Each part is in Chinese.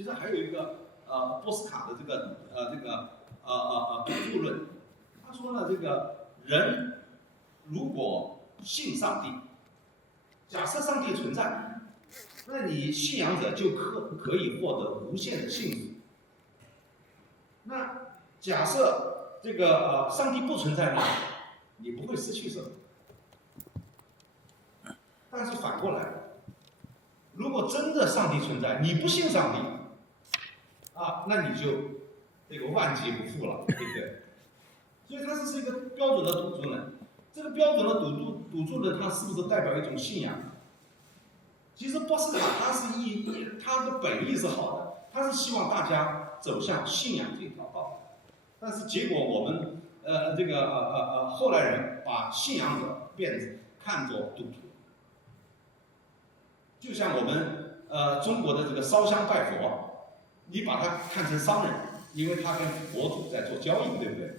其实还有一个波斯卡的赌注论，他说呢，这个人如果信上帝，假设上帝存在，那你信仰者就可以获得无限的幸福。那假设这个上帝不存在呢，你不会失去什么。但是反过来，如果真的上帝存在，你不信上帝，那你就这个万劫不复了，对不对？所以它是一个标准的赌注呢。这个标准的赌注呢，它是不是代表一种信仰？其实波斯卡他的本意是好的，他是希望大家走向信仰这条道，但是结果我们后来人把信仰者看作赌徒，就像我们中国的这个烧香拜佛，你把它看成商人，因为他跟佛祖在做交易，对不对？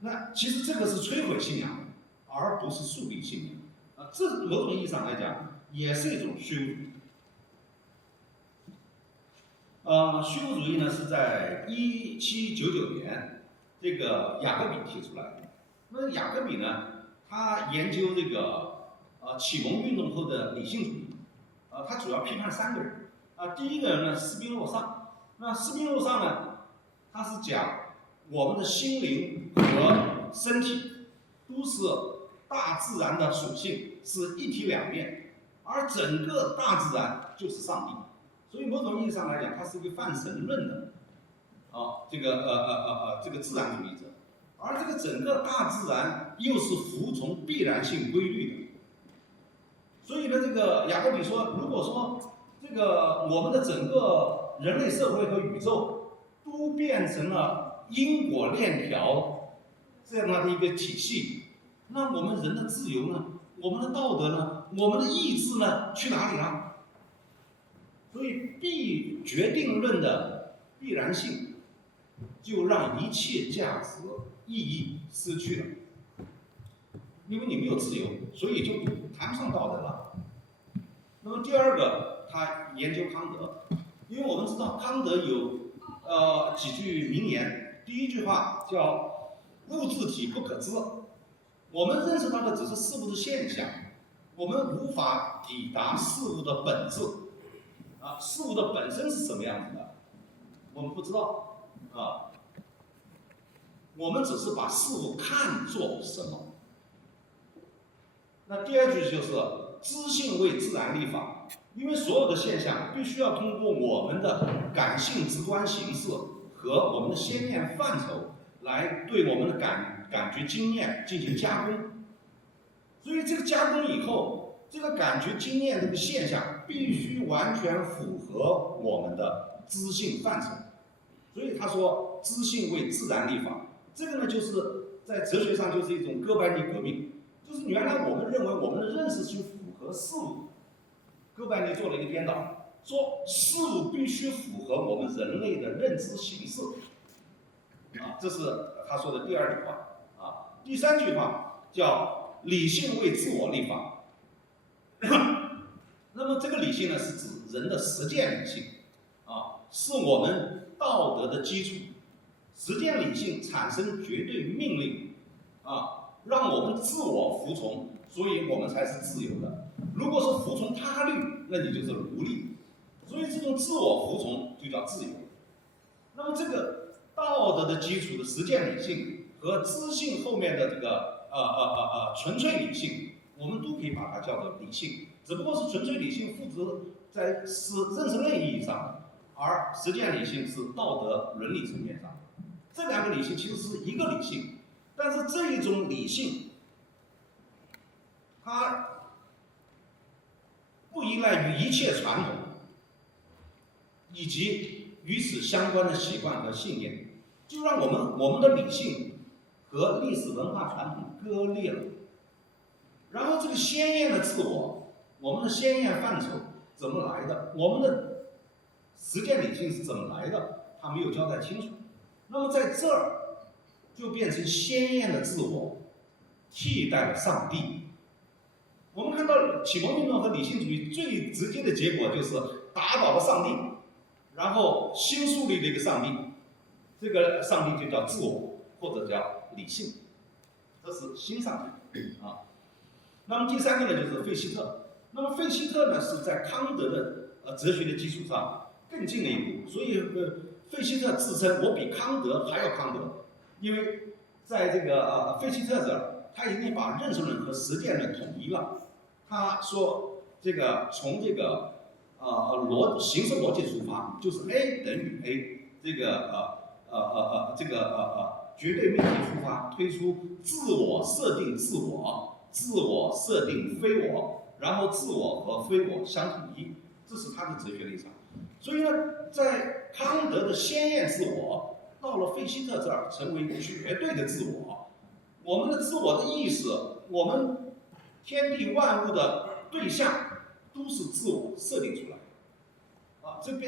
那其实这个是摧毁信仰，而不是树立信仰。这某种意义上来讲，也是一种虚无主义。虚无主义呢是在1799年，这个雅各比提出来的。那雅各比呢，他研究这个启蒙运动后的理性主义，他主要批判3个人。第一个人呢，斯宾诺莎。那斯宾诺莎呢，他是讲我们的心灵和身体都是大自然的属性，是一体两面，而整个大自然就是上帝。所以某种意义上来讲，他是一个泛神论的这个自然主义者。而这个整个大自然又是服从必然性规律的。所以呢，这个雅各比说，如果说这个我们的整个人类社会和宇宙都变成了因果链条这样的一个体系，那我们人的自由呢？我们的道德呢？我们的意志呢？去哪里了？所以决定论的必然性，就让一切价值意义失去了。因为你没有自由，所以就谈不上道德了。那么第二个，他研究康德，因为我们知道康德有几句名言，第一句话叫“物质体不可知”，我们认识到的只是事物的现象，我们无法抵达事物的本质。事物的本身是什么样子的，我们不知道我们只是把事物看作什么。那第二句就是知性为自然立法，因为所有的现象必须要通过我们的感性直观形式和我们的先验范畴来对我们的感觉经验进行加工。所以这个加工以后，这个感觉经验这个现象必须完全符合我们的知性范畴。所以他说知性为自然立法，这个呢就是在哲学上就是一种哥白尼革命，就是原来我们认为我们的认识去符合事物，哥白尼做了一个颠倒，说事物必须符合我们人类的认知形式这是他说的第二句话第三句话叫理性为自我立法那么这个理性呢，是指人的实践理性是我们道德的基础。实践理性产生绝对命令让我们自我服从，所以我们才是自由的。如果是服从他律，那你就是奴隶。所以这种自我服从就叫自由。那么这个道德的基础的实践理性和知性后面的这个纯粹理性，我们都可以把它叫做理性，只不过是纯粹理性负责是认识论意义上的，而实践理性是道德伦理层面上的。这两个理性其实是一个理性，但是这一种理性，它不依赖于一切传统，以及与此相关的习惯和信念，就让我们的理性和历史文化传统割裂了。然后这个鲜艳的自我，我们的鲜艳范畴怎么来的？我们的实践理性是怎么来的？他没有交代清楚。那么在这儿就变成鲜艳的自我替代了上帝。我们看到启蒙运动和理性主义最直接的结果就是打倒了上帝然后新树立的一个上帝，这个上帝就叫自我或者叫理性，这是新上帝啊。那么第三个呢，就是费希特。那么费希特呢，是在康德的哲学的基础上更进了一步，所以费希特自称我比康德还要康德，因为在这个费希特这儿，他已经把认识论和实践论统一了。他说这个从这个形式逻辑出发，就是 A 等于 A 这个绝对命题出发，推出自我设定自我，自我设定非我，然后自我和非我相统一，这是他的哲学立场。所以呢，在康德的鲜艳自我到了费希特这儿成为绝对的自我。我们的自我的意识，我们天地万物的对象，都是自我设定出来的，这变成